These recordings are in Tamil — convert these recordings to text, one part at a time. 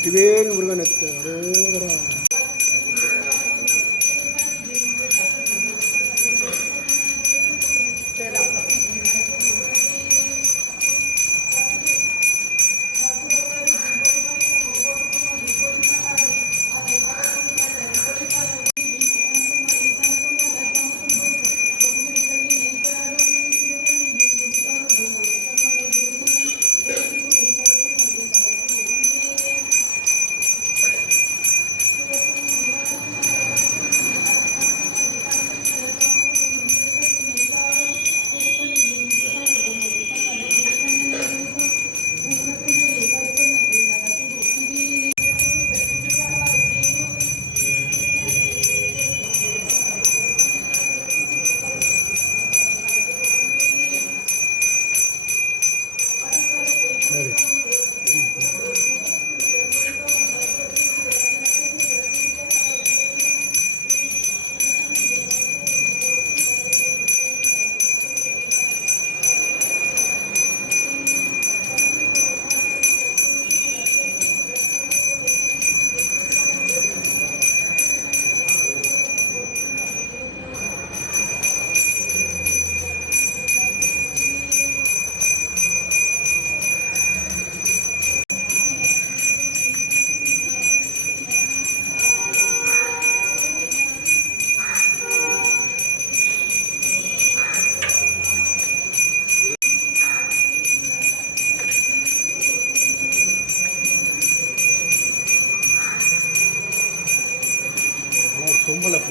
வெற்றிவேல் முருகனுக்கு அரோகரா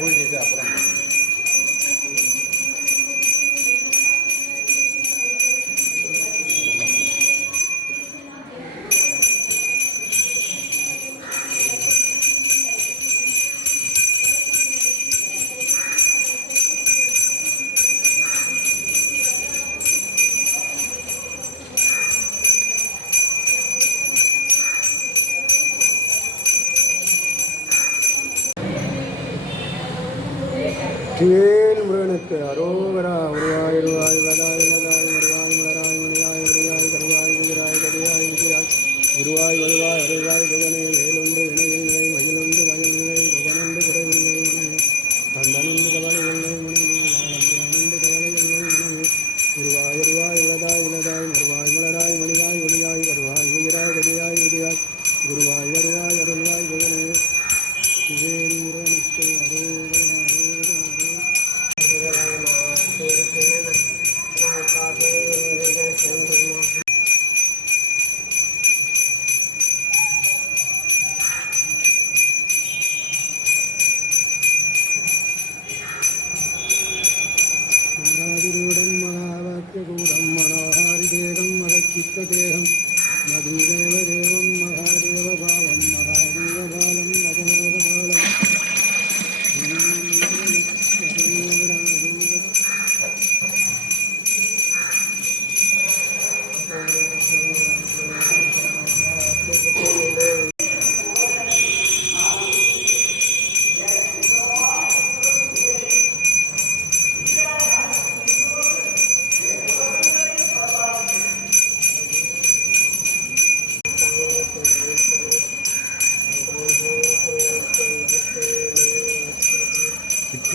சொம்பில் போயிட்டு அப்புறம் வெற்றிவேல் முருகனுக்கு? அரோகரா உருவாய் உருவாய் வதாய் வதாய் மருவாய் மலராய் முனியாய் மணியாய் கருவாய் விதிராய் கதியாய் விதியாய் குருவாய் வருவாய் அருள்வாய் புகனே வேலுண்டு வினையில் மயிலுண்டு மகிழுண்டு மகிழ் நிலை புகனுண்டு குறைவில்லை மனமே தந்தனுண்டு கவலை இல்லை மனமே வாழந்து கவலை இல்லை மனமே உருவாய் உருவாய் வதாய் வதாய் மருவாய் மலராய் மணியாய் ஒளியாய் வருவாய் உயிராய் கதியாய் விதியாய் குருவாய்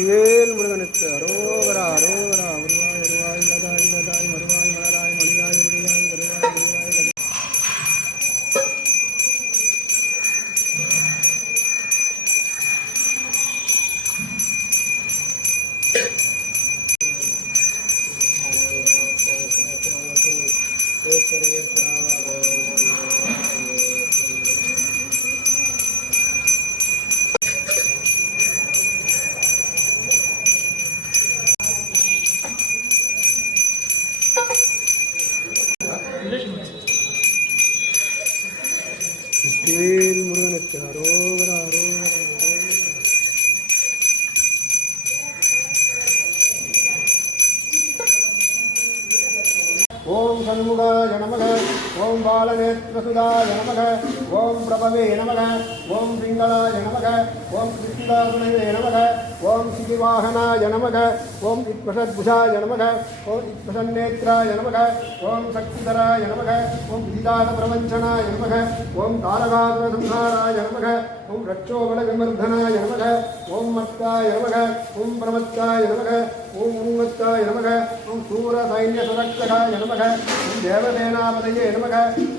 ஏழு വേൽ മുരുകനൊക്കെ അരോഗര ஓம் சண்முகாய நமக ஓம் பாலவே நேத்ரசுதாய நமக ஓம் பிரபவே நமக ஓம் பிங்களாய நமக ஓம் கிருஷ்ணதாசுனவே நமக ஓம் சிதிவாகனாய நமக ஓம் இத்வஷத்புஷாய நமக ஓம் இத்வஷன்னேத்ராய நமக ஓம் சக்திதராய நமக ஓம் விதிதாத பிரவஞ்சனாய நமக ஓம் தாரகாசுரசம்ஹாராய நமக ஓம் ரட்சோபல விமர்தனாய நமக ஓம் மத்தாய நமக ஓம் பிரமத்தாய நமக ஓம் உங்கத்தாய நமக ஓம் சூர சைன்ய சுரக்ஷகாய நமக ஓம் தேவசேனாபதயே நமக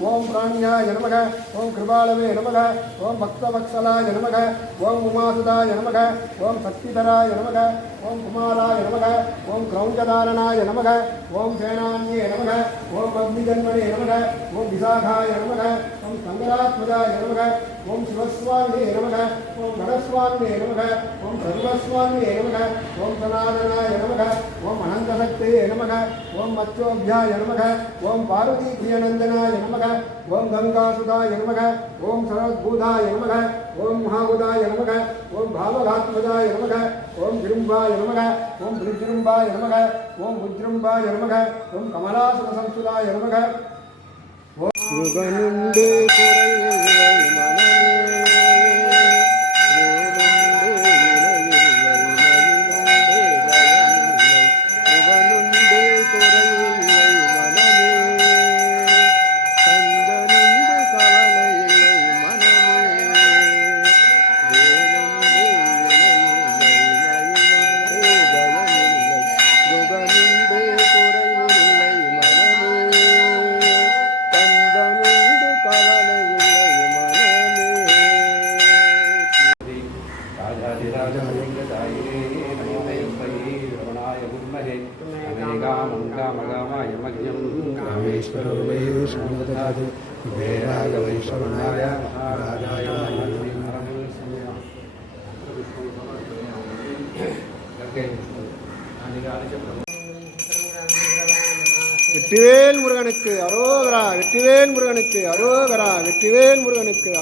ஓம் பிராணியாய நமக ஓம் கிருபாலவே நமக ஓம் பக்தவத்சலாய நமக ஓம் உமாசுதாய நமக ஓம் சக்திதராய நமக ஓம் குமாராய நமக ஓம் கிரௌஞ்சதாரணாய நமக ஓம் சேனான்யே நமக ஓம் அக்னிஜன்மனே நமக ஓம் விசாகாய நமக ஓம் சங்கராத்மஜாய நமக ஓம் சிவஸ்வாமியே நமக ஓம் கடஸ்வாமியே நமக ஓம் சர்வஸ்வாமியே நமக ஓம் சனாதனாய நமக ஓம் அனந்தசக்தியே நமக ஓம் மத்யோபியாய நமக ஓம் பார்வதி பிரியநந்தனாய நமக ஓம் கங்காசுதாய நமக ஓம் சரத்பூதாய நமக ஓம் மகாபுதாய நமக ஓம் பாவகாத்மஜாய நமக ஓம் திரும்பாய நமக ஓம் திருஜிரும்பாய நமக ஓம் உஜ்ரும்பாய நமக ஓம் கமலாசுர சம்சுதாய நமக മുരുകനുണ്ട് കുറേ அநேகாமங்காமகாமாய மக்யம் ராமேஸ்வரோ வே விஷ்ணுததாது வேராகவைஸ்வரனாய மகாராஜாய வெற்றிவேல் முருகனுக்கு அரோகரா வெற்றிவேல் முருகனுக்கு அரோகரா வெற்றிவேல் முருகனுக்கு